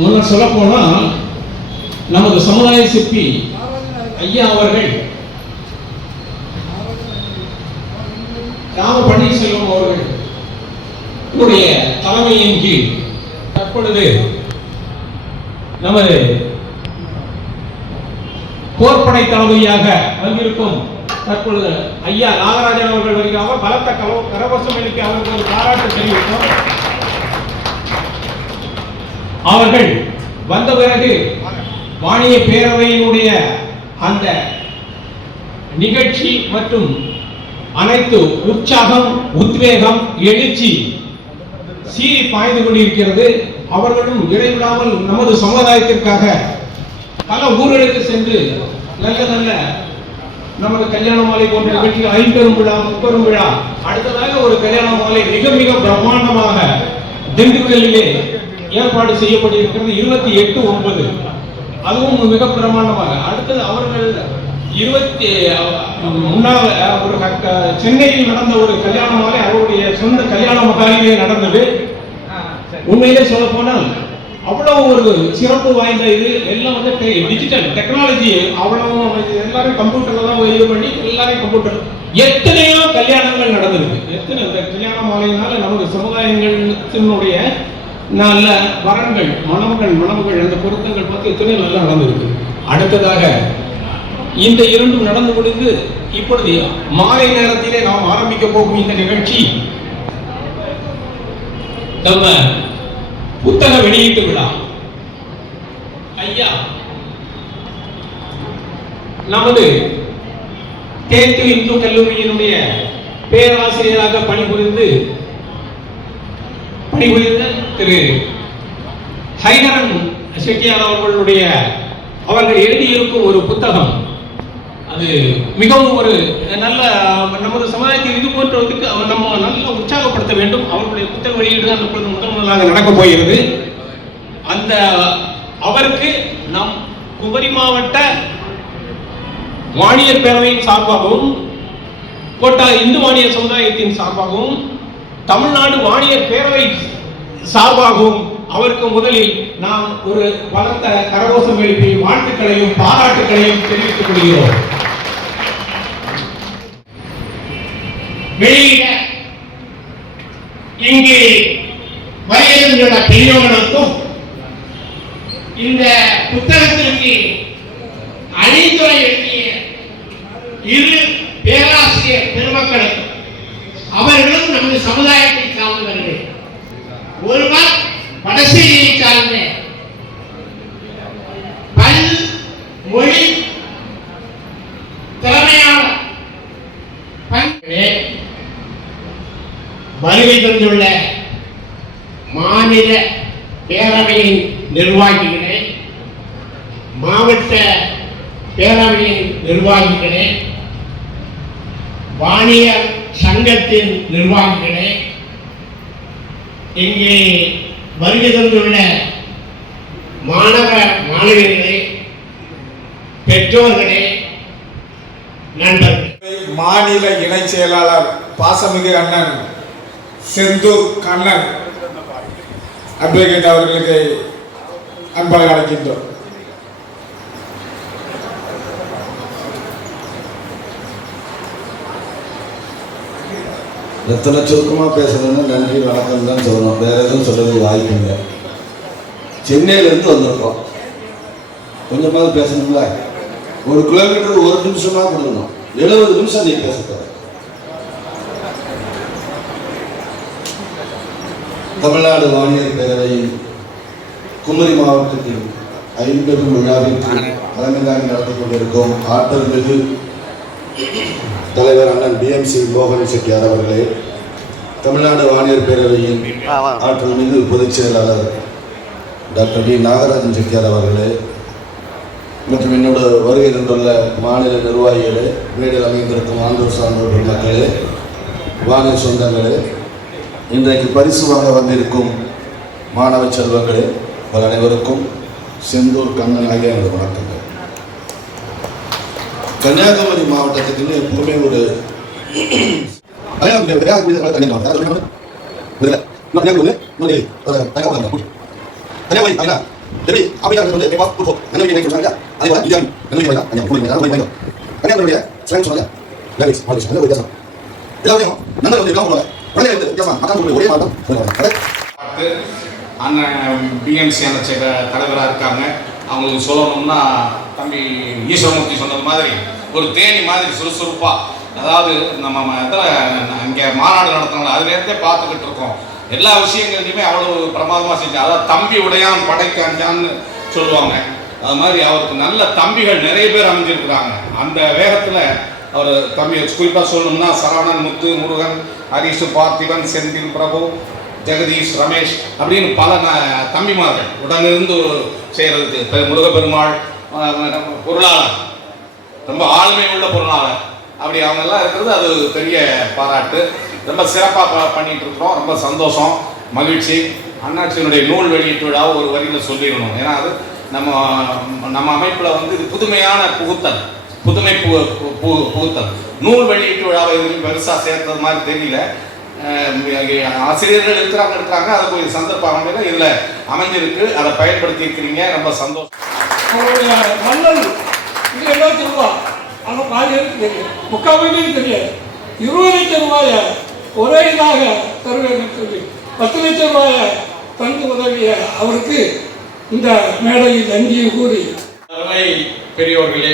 முன்னர் சொல்ல நமது சமுதாய சிற்பி ஐயா அவர்கள் ராம பன்னீர்செல்வம் அவர்கள் தலைமையின் கீழ் தற்பொழுது நமது போர்ப்படை தளபதியாக வந்திருக்கும் தற்பொழுது ஐயா நாகராஜன் அவர்கள் வருகிறார். பலத்த கரவசம் எழுப்பி அவருக்கு பாராட்டு தெரிவித்தோம். அவர்கள் வந்த பிறகு வாணிய பேரவையினுடைய அந்த நிகழ்ச்சி மற்றும் அனைத்து உற்சாகம் உத்வேகம் எழுச்சி சீறி பாய்ந்து கொண்டிருக்கிறது. அவர்களும் இடைவிடாமல் நமது சமுதாயத்திற்காக பல ஊர்களுக்கு சென்று நல்ல நல்ல நமது கல்யாண மாலை போன்ற நிகழ்ச்சிகள் ஐம்பெரும் விழா முப்பெரும் விழா அடுத்ததாக ஒரு கல்யாண மாலை மிக மிக பிரம்மாண்டமாக திண்டுக்கல்லிலே ஏற்பாடு செய்யப்பட்டிருக்கிறது இருபத்தி எட்டு ஒன்பது. அதுவும் மிக பிரமாண்டமாக. அடுத்தது அவர்கள் இருபத்தி முன்னாள் ஒரு சென்னையில் நடந்த ஒரு கல்யாண மாலை அவருடைய சொந்த கல்யாண மகாலிலே நடந்தது. உண்மையிலே சொல்ல போனால் அவ்வளவு ஒரு சிறப்பு வாய்ந்த இது. எல்லாம் வந்து டிஜிட்டல் டெக்னாலஜி அவ்வளவு எல்லாரும் கம்ப்யூட்டர்ல தான் இது பண்ணி எல்லாரும் கம்ப்யூட்டர் எத்தனையோ கல்யாணங்கள் நடந்திருக்கு எத்தனை இந்த கல்யாண மாலையினால நமது சமுதாயத்தினுடைய நல்ல வரன்கள் மணமகள் மணமகள் அந்த பொருத்தங்கள் பார்த்து எத்தனையோ நல்லா நடந்திருக்கு. அடுத்ததாக இந்த இரண்டும் நடந்து முடிந்து இப்பொழுது மாலை நேரத்திலே நாம் ஆரம்பிக்க போகும் இந்த நிகழ்ச்சி நம்ம புத்தக வெளியீட்டு விழா. ஐயா நமது தேத்து இந்து கல்லூரியினுடைய பேராசிரியராக பணிபுரிந்து பணிபுரிந்த திரு ஹைதரன் செட்டியார் அவர்களுடைய அவர்கள் எழுதியிருக்கும் ஒரு புத்தகம். அது மிகவும் ஒரு நல்ல நமது சமுதாயத்தில் இது போன்றதுக்கு அவர் நம்ம நல்ல உற்சாகப்படுத்த வேண்டும். அவர்களுடைய புத்தக வெளியீடு தான் இப்பொழுது முதல் முதலாக நடக்கப் போகிறது. அந்த அவருக்கு நம் குமரி மாவட்ட வாணியர் பேரவையின் சார்பாகவும் கோட்டா இந்து வாணியர் சமுதாயத்தின் சார்பாகவும் தமிழ்நாடு வாணியர் பேரவை சார்பாகவும் அவருக்கு முதலில் நாம் ஒரு பலத்த கரகோஷம் எழுப்பி வாழ்த்துக்களையும் பாராட்டுகளையும் தெரிவித்துக் கொள்கிறோம். வெளியிட இங்கு வருகின்ற பெரியவர்களுக்கும் இந்த புத்தகத்திற்கு மொழி திறமையான வருகை தந்துள்ள மாநில பேரவையின் நிர்வாகிகளே மாவட்ட பேரவையின் நிர்வாகிகளே வாணியர் சங்கத்தின் நிர்வாகிகளே இங்கே வருகை தந்துள்ள மாணவ மாணவிகளே பெற்றோர்களே நண்பர்களே மாநில இணைச் செயலாளர் பாசமிகு அண்ணன் செந்தூர் கண்ணன் அட்வொகேட் அவர்களுக்கு அன்பாக அழைக்கின்றோம். எத்தனை சுருக்கமாக பேசணும்னு நன்றி வணக்கம் தான் சொல்லணும். வேற எதுவும் சொல்றது வாய்ப்பு இல்லை. சென்னையிலேருந்து வந்திருக்கோம். கொஞ்சமாவது பேசணும்ல? ஒரு கிலோமீட்டர் ஒரு நிமிஷமா கொடுக்கணும். எழுபது நிமிஷம் நீ பேசக்கூடாது தமிழ்நாடு வானியல் பேரவையின் குமரி மாவட்டத்தில் ஐம்பெரும் விழாவிற்கு தலைமை தாங்கி நடத்தி கொண்டிருக்கும் ஆற்றல் மிகு தலைவர் அண்ணன் பிஎம்சி மோகன் செட்டியார் அவர்களே தமிழ்நாடு வானியர் பேரவையின் ஆற்றல் மிகு பொதுச் செயலாளர் டாக்டர் டி நாகராஜன் செட்டியார் அவர்களே மற்றும் என்னோட வருகை தந்துள்ள மாநில நிர்வாகிகளே மேடையில் அமைந்திருக்கும் ஆண்டோர் சார்ந்தோர் பெருமக்களே வானியர் சொந்தங்களே இன்றைக்கு பரிசு வாங்க வந்திருக்கும் மாணவ செல்வங்களே உங்கள் அனைவருக்கும் செந்தூர் கண்ணன் ஆகிய எனது வணக்கங்கள் கன்னியாகுமரி மாவட்டத்துக்குன்னு எப்பவுமே ஒரு கன்னியாகுமரி பார்த்து அண்ணன் பிஎம்சி அந்த தலைவராக இருக்காங்க. அவங்களுக்கு சொல்லணும்னா தம்பி ஈஸ்வரமூர்த்தி சொன்னது மாதிரி ஒரு தேனி மாதிரி சுறுசுறுப்பா. அதாவது நம்ம இதில் அங்கே மாநாடு நடத்தினால அதுலேருந்தே பார்த்துக்கிட்டு இருக்கோம். எல்லா விஷயங்களையுமே அவ்வளவு பிரமாதமாக செஞ்சு அதாவது தம்பி உடையான் படைக்கு அஞ்சான்னு சொல்லுவாங்க. அது மாதிரி அவருக்கு நல்ல தம்பிகள் நிறைய பேர் அமைஞ்சிருக்கிறாங்க. அந்த வேகத்தில் அவர் தமிழ் குறிப்பாக சொல்லணும்னா சரவணன் முத்து முருகன் ஹரிஷு பார்த்திபன் செந்தில் பிரபு ஜெகதீஷ் ரமேஷ் அப்படின்னு பல ந- தம்பிமார்கள் உடனிருந்து செய்கிறதுக்கு முருகப்பெருமாள் பொருளாளர். ரொம்ப ஆளுமை உள்ள பொருளாளர். அப்படி அவங்கெல்லாம் இருக்கிறது அது பெரிய பாராட்டு. ரொம்ப சிறப்பாக பண்ணிட்டு இருக்கிறோம் ரொம்ப சந்தோஷம் மகிழ்ச்சி. அண்ணாச்சியினுடைய நூல் வெளியீட்டு விழாவை ஒரு வரியில் சொல்லிடணும். ஏன்னா அது நம்ம நம்ம அமைப்பில் வந்து இது புதுமையான புகுத்தல். புதுமை பு பு- புகுத்தல் நூல் வெளியீட்டு விழாவை எதுவும் பெருசாக சேர்த்தது மாதிரி தெரியல. ஆசிரியர்கள் இருக்கிறாங்க இருக்கிறாங்க. அது கொஞ்சம் சந்தர்ப்ப அமைப்பில் இதில் அமைஞ்சிருக்கு. அதை பயன்படுத்தி இருக்கிறீங்க ரொம்ப சந்தோஷம். மன்னல் இது எல்லாம் ரூபா ஆனால் பாதி தெரியும் முக்கால் பேருக்கு தெரியாது இருபது லட்சம் ரூபாய ஒரே இதாக தருவேன் சொல்லி பத்து லட்சம் ரூபாய தந்து உதவிய அவருக்கு இந்த மேடையில் நன்றியை கூறி. பெரியோர்களே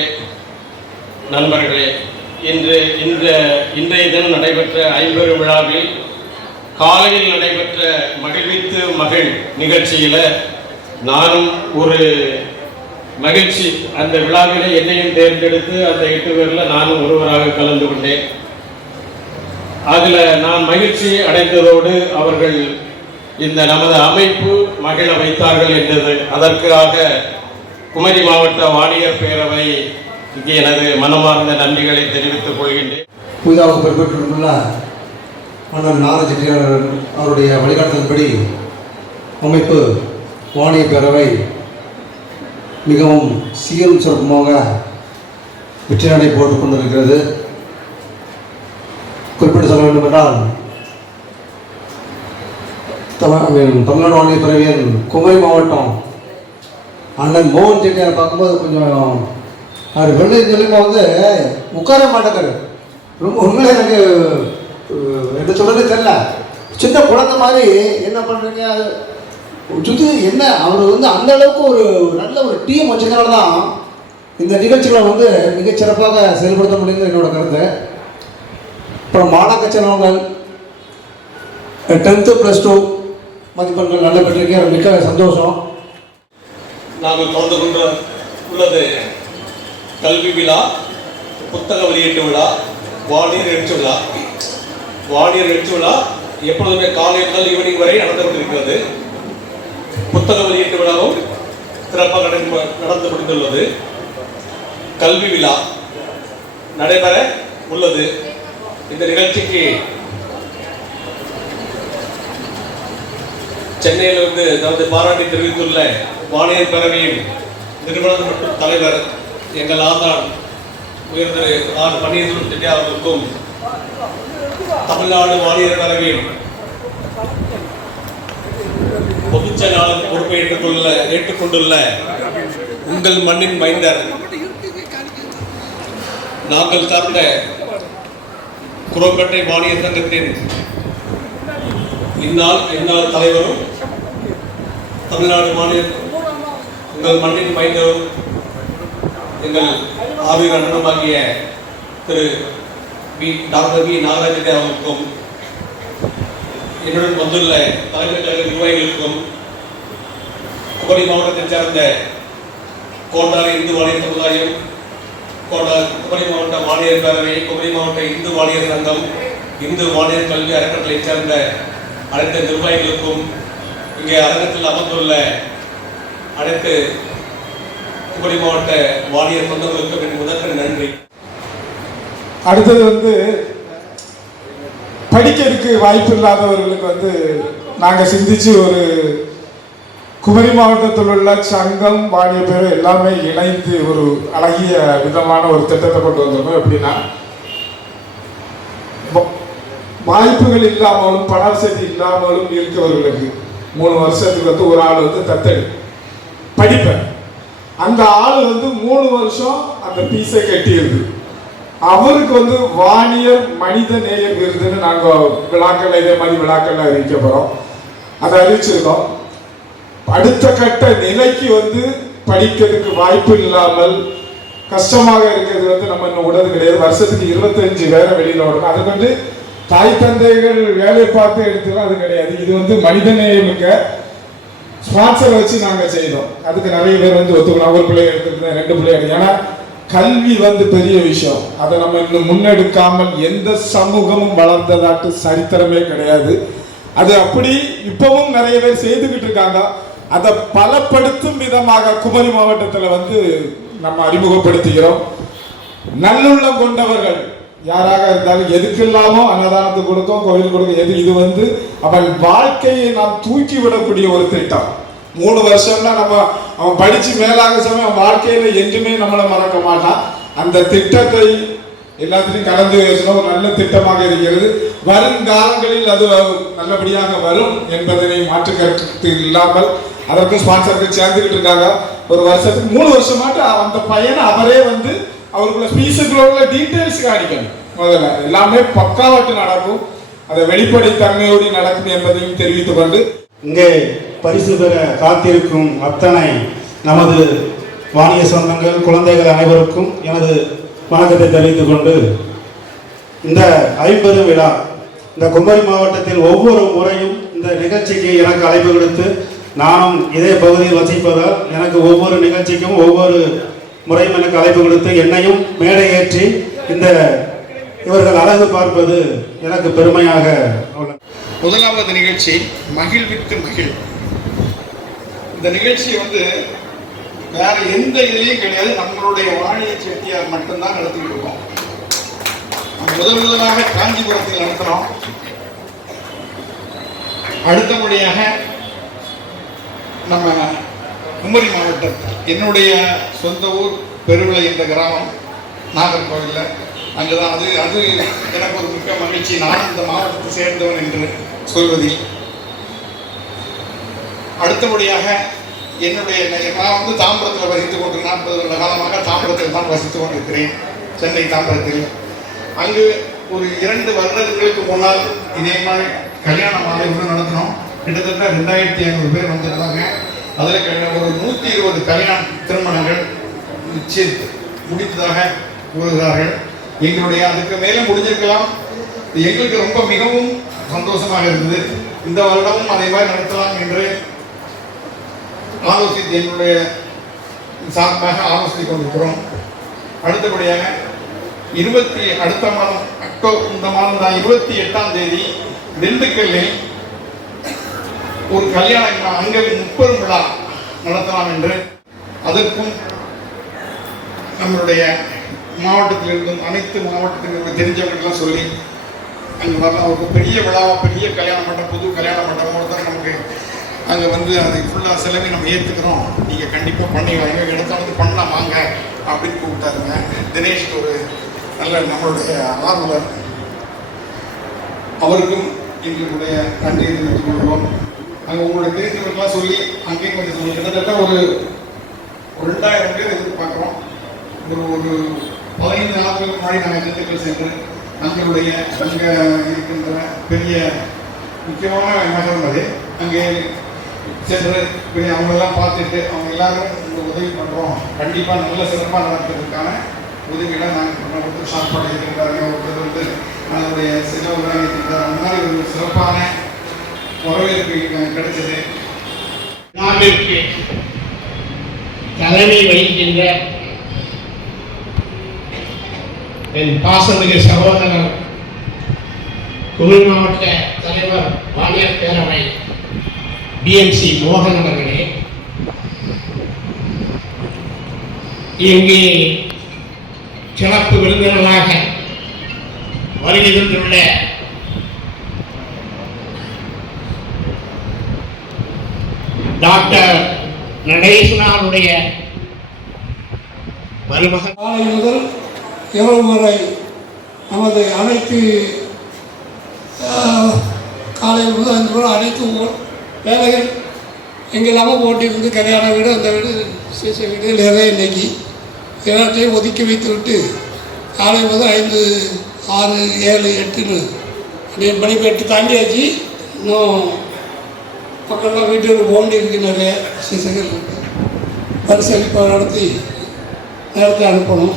நண்பர்களே இன்று இந்த இன்றைய தினம் நடைபெற்ற ஐம்பது விழாவில் காலையில் நடைபெற்ற மகிழ்வித்து மகிழ் நிகழ்ச்சியில் நானும் ஒரு மகிழ்ச்சி அந்த விழாவிலே என்னையும் தேர்ந்தெடுத்து அந்த எட்டு பேரில் நானும் ஒருவராக கலந்து கொண்டேன். அதில் நான் மகிழ்ச்சி அடைந்ததோடு அவர்கள் இந்த நமது அமைப்பு மகிழ வைத்தார்கள் என்றது. அதற்காக குமரி மாவட்ட வாணியர் பேரவை இங்கே எனது மனமார்ந்த நன்றிகளை தெரிவித்துக் கொள்கின்றேன். புதிதாக பெறப்பட்டுள்ள மன்னர் நார செட்டியார் அவருடைய வழிகாட்டுதல்படி அமைப்பு வாணிய பேரவை மிகவும் சீரும் சிறப்புமாக வெற்றி நடை போட்டுக் கொண்டிருக்கிறது. குறிப்பிட்டு சொல்ல வேண்டும் என்றால் தமிழ்நாடு வாணிய பிறவியின் குமரி மாவட்டம் அண்ணன் மோகன் செட்டியார் பார்க்கும்போது கொஞ்சம் அவர் வெள்ளை சொல்லிமா வந்து உட்கார மாட்டேங்காரு ரொம்ப உண்மையிலே எனக்கு என்ன சொல்கிறது தெரில சின்ன குழந்தை மாதிரி என்ன பண்ணுறீங்க அது சுத்து என்ன அவர் வந்து அந்த அளவுக்கு ஒரு நல்ல ஒரு டீம் வச்சதுனால தான் இந்த நிகழ்ச்சிகளை வந்து மிகச்சிறப்பாக செயல்படுத்த முடியுது என்னோட கருத்து. அப்புறம் மாணாக்க டென்த்து ப்ளஸ் டூ மதிப்பெண்கள் நல்ல பெற்றிருக்கேன் மிக்க சந்தோஷம். நாங்கள் கலந்து கொண்டு உள்ளது கல்வி விழா புத்தக வெளியீட்டு விழா வானியர் எழுச்சி விழா. வானியர் எழுச்சி விழா எப்பொழுதுமே காலை முதல் ஈவினிங் வரை நடந்து கொண்டிருக்கிறது. புத்தக வெளியீட்டு விழாவும் சிறப்பாக நடந்து நடந்து முடிந்துள்ளது. கல்வி விழா நடைபெற உள்ளது. இந்த நிகழ்ச்சிக்கு சென்னையிலிருந்து தனது பாராட்டி தெரிவித்துள்ள வாணியர் பேரவையின் நிறுவனர் மற்றும் தலைவர் எங்கள் ஆந்தான் உயர்ந்த ஆறு பன்னீர்செல்வம் செட்டியார் அவர்களுக்கும் தமிழ்நாடு மாநில பேரவையின் பொதுச் செயலாளர் பொறுப்பை ஏற்றுக்கொள்ள ஏற்றுக்கொண்டுள்ள உங்கள் மண்ணின் மைந்தர் நாங்கள் சார்ந்த குரோம்பேட்டை மானிய சங்கத்தின் இந்நாள் இந்நாள் தலைவரும் தமிழ்நாடு மாநில உங்கள் மண்ணின் மைந்தரும் எங்கள் ஆவி அண்ணனுமாகிய Thiru P doctor V Nagarajan அவருக்கும் என்னுடன் வந்துள்ள தலைமை கழக நிர்வாகிகளுக்கும் குமரி மாவட்டத்தைச் சேர்ந்த கோட்டார் இந்து வாணியர் சமுதாயம் கோட்டார் குமரி மாவட்ட வாணியர் பேரவை குமரி மாவட்ட இந்து வாணியர் சங்கம் இந்து வாணியர் கல்வி அறக்கட்டளைச் சேர்ந்த அனைத்து நிர்வாகிகளுக்கும் இங்கே அரங்கத்தில் அமர்ந்துள்ள அனைத்து குமரி மாவட்ட வாணியர் சொந்தங்களுக்கும் என் நன்றி. அடுத்தது வந்து படிக்கிறதுக்கு வாய்ப்பு இல்லாதவர்களுக்கு வந்து நாங்கள் சிந்திச்சு ஒரு குமரி மாவட்டத்தில் உள்ள சங்கம் வாணிய பேர் எல்லாமே இணைந்து ஒரு அழகிய விதமான ஒரு திட்டத்தை கொண்டு வந்திருக்கோம் எப்படின்னா வாய்ப்புகள் இல்லாமலும் பண வசதி இல்லாமலும் இருக்கவர்களுக்கு மூணு வருஷத்துக்கு வந்து ஒரு ஆள் வந்து தத்தெடு படிப்பேன். அந்த ஆள் வந்து மூணு வருஷம் அந்த பீஸை கட்டியிருக்கு. அவருக்கு வந்து வாணியர் மனித நேயர் விருதுன்னு நாங்கள் விழாக்கள் இதே மாதிரி விழாக்கள் அறிவிக்க போகிறோம் அதை அறிவிச்சிருக்கோம். அடுத்த கட்ட நிலைக்கு வந்து படிக்கிறதுக்கு வாய்ப்பு இல்லாமல் கஷ்டமாக இருக்கிறது வந்து நம்ம இன்னும் விடுறது கிடையாது. வருஷத்துக்கு இருபத்தஞ்சு வேற வெளியில் விடணும் அது வந்து தாய் தந்தைகள் வேலை பார்த்து எடுத்துலாம் அது கிடையாது. இது வந்து மனிதநேயமிக்க ஸ்பான்சர் வச்சு நாங்கள் செய்தோம். அதுக்கு நிறைய பேர் வந்து ஒத்துக்கணும் ஒரு பிள்ளைய எடுத்துருந்தேன் ரெண்டு பிள்ளைய எடுத்து. ஏன்னா கல்வி வந்து பெரிய விஷயம். அதை நம்ம இன்னும் முன்னெடுக்காமல் எந்த சமூகமும் வளர்ந்ததாட்டு சரித்திரமே கிடையாது. அது அப்படி இப்பவும் நிறைய பேர் செய்துக்கிட்டு இருக்காங்க. அதை பலப்படுத்தும் விதமாக குமரி மாவட்டத்தில் வந்து நம்ம அறிமுகப்படுத்துகிறோம். நல்லுள்ளம் கொண்டவர்கள் யாராக இருந்தாலும் எதுக்கெல்லாமோ அன்னதானத்தை கொடுக்கும் கோவில் கொடுக்கும் எது இது வந்து அவன் வாழ்க்கையை நாம் தூக்கி விடக்கூடிய ஒரு திட்டம். மூணு வருஷம்னா நம்ம அவன் படிச்சு மேலாக சமயம் அவன் வாழ்க்கையில என்றுமே நம்மளை மறக்க மாட்டான். அந்த திட்டத்தை எல்லாத்திலையும் கலந்து பேசணும் ஒரு நல்ல திட்டமாக இருக்கிறது. வருங்காலங்களில் அது நல்லபடியாக வரும் என்பதனை மாற்று கருத்து இல்லாமல் அதற்கும் ஸ்பான்சருக்கு சேர்ந்துக்கிட்டு இருக்காங்க. ஒரு வருஷத்துக்கு மூணு வருஷமாட்டு அந்த பையனை அவரே வந்து அவருக்குள்ள ஃபீஸுக்குள்ள உள்ள டீட்டெயில்ஸ் காணிக்கணும். முதல்ல எல்லாமே பக்காவாட்டு நடக்கும். அதை வெளிப்படைத்தன்மையோடு நடக்கும் என்பதையும் தெரிவித்துக் கொண்டு. இங்கே பரிசு பெற காத்திருக்கும் அத்தனை நமது வாணிய சொந்தங்கள் குழந்தைகள் அனைவருக்கும் எனது வணக்கத்தை தெரிவித்துக் கொண்டு இந்த ஐம்பது விழா இந்த குமரி மாவட்டத்தில் ஒவ்வொரு முறையும் இந்த நிகழ்ச்சிக்கு எனக்கு அழைப்பு கொடுத்து நானும் இதே பகுதியில் வசிப்பதால் எனக்கு ஒவ்வொரு நிகழ்ச்சிக்கும் ஒவ்வொரு முறையும் எனக்கு அழைப்பு கொடுத்து என்னையும் மேடை ஏற்றி இந்த இவர்கள் அழகு பார்ப்பது எனக்கு பெருமையாக முதலாவது நிகழ்ச்சி மகிழ்வித்து மகிழ். இந்த நிகழ்ச்சி வந்து வேற எந்த இதுலையும் கிடையாது நம்மளுடைய வாணிய செட்டியார் மட்டும்தான் நடத்திட்டு இருக்கோம் முதல் முதலாக காஞ்சிபுரத்தில் நடத்துறோம். அடுத்தபடியாக நம்ம குமரி மாவட்டம். என்னுடைய சொந்த ஊர் பெருவிளை என்ற கிராமம் நாகர்கோவிலில். அங்கே தான் அது அது எனக்கு ஒரு மிக்க மகிழ்ச்சி. நான் இந்த மாவட்டத்தை சேர்ந்தவன் என்று சொல்வதில். அடுத்தபடியாக என்னுடைய நான் வந்து தாம்பரத்தில் வசித்துக் கொண்டு நாற்பது வருட காலமாக தாம்பரத்தில் தான் வசித்துக் கொண்டிருக்கிறேன். சென்னை தாம்பரத்தில். அங்கு ஒரு இரண்டு வருடங்களுக்கு முன்னால் இதே மாதிரி கல்யாண மாலை ஒன்று நடத்தினோம். கிட்டத்தட்ட ரெண்டாயிரத்தி ஐநூறு பேர் வந்திருந்தாங்க. அதில் ஒரு நூற்றி இருபது கல்யாண திருமணங்கள் நிச்சயித்து முடித்ததாக கூறுகிறார்கள். எங்களுடைய அதுக்கு மேலே முடிஞ்சிருக்கலாம். எங்களுக்கு ரொம்ப மிகவும் சந்தோஷமாக இருந்தது. இந்த வருடமும் அதே மாதிரி நடத்தலாம் என்று ஆலோசித்து என்னுடைய சார்பாக ஆலோசித்துக் கொண்டிருக்கிறோம் அடுத்தபடியாக இருபத்தி அடுத்த மாதம் அக்டோபர் இந்த மாதம் தான் இருபத்தி எட்டாம் தேதி திண்டுக்கல்லில் ஒரு கல்யாணம் அங்கே முப்பெரும் விழா நடத்தலாம் என்று அதற்கும் நம்மளுடைய மாவட்டத்தில் இருந்தும் அனைத்து மாவட்டத்திலிருந்து தெரிஞ்சவர்கள்லாம் சொல்லி அங்கே வரலாம். ஒரு பெரிய விழாவாக பெரிய கல்யாண மண்டபம் புது கல்யாண மண்டபம் தான் நமக்கு அங்கே வந்து அதை ஃபுல்லாக செலவை நம்ம ஏற்றுக்கிறோம் நீங்கள் கண்டிப்பாக பண்ணிக்கலாம் எங்கள் இடத்துல வந்து பண்ணலாம். வாங்க அப்படின்னு கூப்பிட்டாருங்க. தினேஷ் ஒரு நல்ல நம்மளுடைய ஆர்வலர். அவருக்கும் எங்களுடைய நன்றியை தெரிவித்துக் கொள்வோம் அங்கே உங்களோட தெரிஞ்சவர்கள்லாம் சொல்லி அங்கேயும் கொஞ்சம் சொல்லி. கிட்டத்தட்ட ஒரு ஒரு ரெண்டாயிரம் பேர் எதிர்பார்க்குறோம். ஒரு ஒரு பதினைந்து நாட்களுக்கு முன்னாடி நாங்கள் திண்டுக்கல் சென்று தங்களுடைய அங்கே இருக்கின்ற பெரிய முக்கியமான நகரம் அது. அங்கே சென்று போய் அவங்களெல்லாம் பார்த்துட்டு அவங்க எல்லாரும் உங்களுக்கு உதவி பண்ணுறோம் கண்டிப்பாக நல்ல சிறப்பாக நடத்துறதுக்கான உதவியெல்லாம் நாங்கள் பண்ண கொடுத்து சாப்பாடு இருக்கின்றாங்க ஒருத்தர் வந்து அதனுடைய செலவு இருக்கின்றார் அந்த மாதிரி ஒரு சிறப்பான வரவேற்பு கிடைச்சது விழாவிற்கு தலைமை வகிக்கின்ற என் பாசமிகு சகோதரர் குமரி மாவட்ட தலைவர் வாணியர் பேரவை பிஎம்சி மோகன் அவர்களே இங்கே சிறப்பு விருந்தினராக வருகை தந்துள்ள டாக்டர் நடேசனாருடைய மருமகன். காலை முதல் இரவு வரை நமது அனைத்து காலை முதல் அஞ்சு முறை அனைத்து வேலைகள் எங்கெல்லாமோ போட்டிருந்து கல்யாண வீடு அந்த வீடு சேச வீடு நிறைய இன்னைக்கு. எல்லாத்தையும் ஒதுக்கி வைத்து விட்டு காலை முதல் ஐந்து ஆறு ஏழு எட்டுன்னு. அப்படியே மணி எட்டு தாண்டியாச்சு இன்னும் பக்கம்லாம் வீட்டுக்கு போண்டி இருக்கு நிறைய சிசைகள் இருக்குது பரிசளிப்பை நடத்தி நேரத்தை அனுப்பணும்.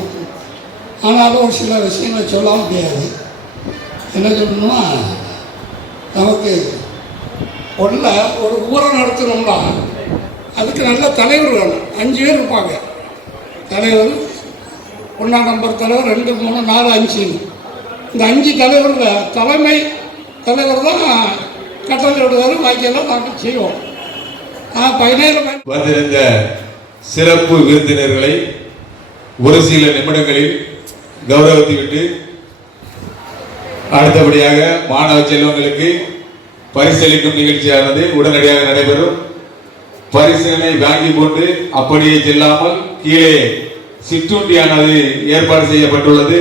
ஆனாலும் ஒரு சில விஷயங்களை சொல்ல முடியாது என்ன சொல்லணும்னா நமக்கு ஒன்றில் ஒரு ஊரை நடத்தணும்னா அதுக்கு நல்ல தலைவர் வேணும். அஞ்சு பேர் இருப்பாங்க. தலைவர் ஒன்றாம் நம்பர் தலைவர் ரெண்டு மூணு நாலு அஞ்சு. இந்த அஞ்சு தலைவரில் தலைமை தலைவர் தான் கட்டளை விடுவார் பாக்கியெல்லாம் நாங்கள் செய்வோம். பதினேழு வந்திருந்த சிறப்பு விருந்தினர்களை ஒரு சில நிமிடங்களில் கௌரவத்தை விட்டு அடுத்தபடியாக மாணவ செல்வங்களுக்கு பரிசளிக்கும் நிகழ்ச்சியானது உடனடியாக நடைபெறும். பரிசுகளை வாங்கி கொண்டு அப்படியே செல்லாமல் கீழே சிற்றுண்டியானது ஏற்பாடு செய்யப்பட்டுள்ளது.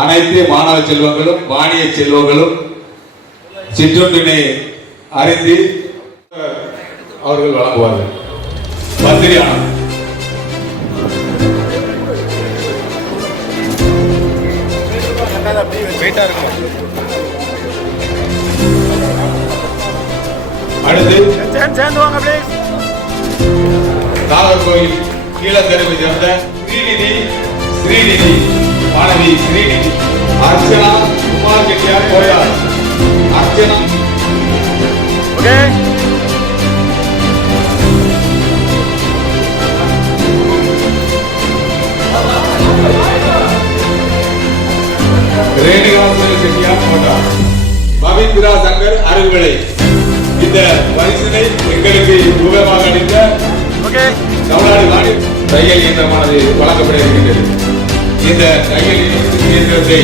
அனைத்து மாணவ செல்வங்களும் வாணிய செல்வங்களும் சிற்றுண்டினை அறிந்து அவர்கள் வழங்குவார்கள். மந்திரி ஆனந்த் அடுத்து நாகர்கோவில் கீழத்தெருவை சேர்ந்த ஸ்ரீநிதி ஸ்ரீநிதி மாணவி ஸ்ரீநிதி அர்ச்சனா குமார் கெட்டியார் கோயார் அர்ச்சனா ரேணுகாசுரன் செட்டியார் கோட்டார் பவித்ரா சங்கர் அருள்விளை இந்த பரிசினை எங்களுக்கு ரூபமாக அளித்த தமிழ்நாடு வாணி தையல் இயந்திரமானது வழங்கப்பட இருக்கின்றது. இந்த தையல் இயந்திரத்தை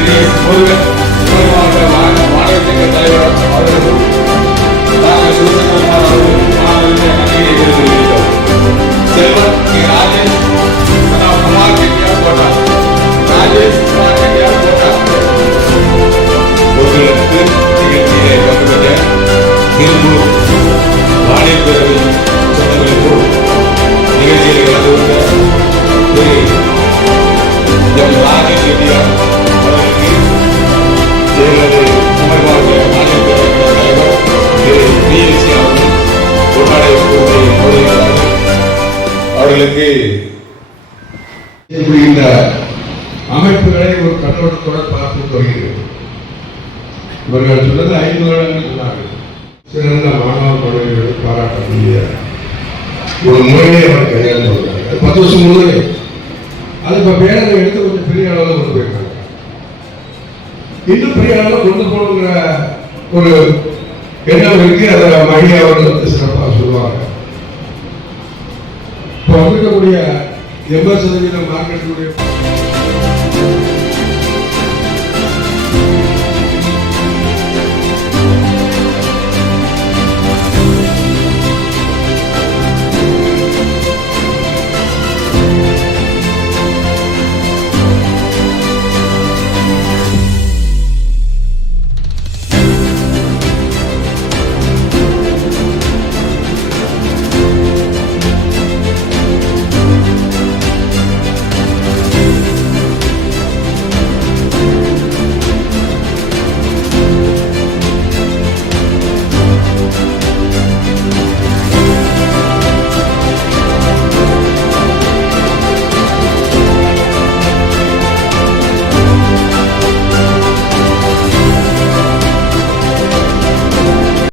திரு முருகன் துணை மாவட்ட மாணவ மாணவர் சங்க தலைவர் அவர்களும் டாக்டர் Hallelujah. பாராட்டக்கூடிய ஒரு முறையை அவர் கையாண்டு வருகிறார் அது பத்து வருஷம் முழுவதே அது இப்போ பேரவை எடுத்து கொஞ்சம் பெரிய அளவில் கொண்டு போயிருக்காங்க இன்னும் பெரிய அளவில் கொண்டு போகணுங்கிற ஒரு எண்ணம் இருக்கு. அதை மகிழ அவர்கள் வந்து சிறப்பாக சொல்லுவாங்க. இப்போ வந்திருக்கக்கூடிய எண்பது சதவீதம் மார்க்கெட்டுடைய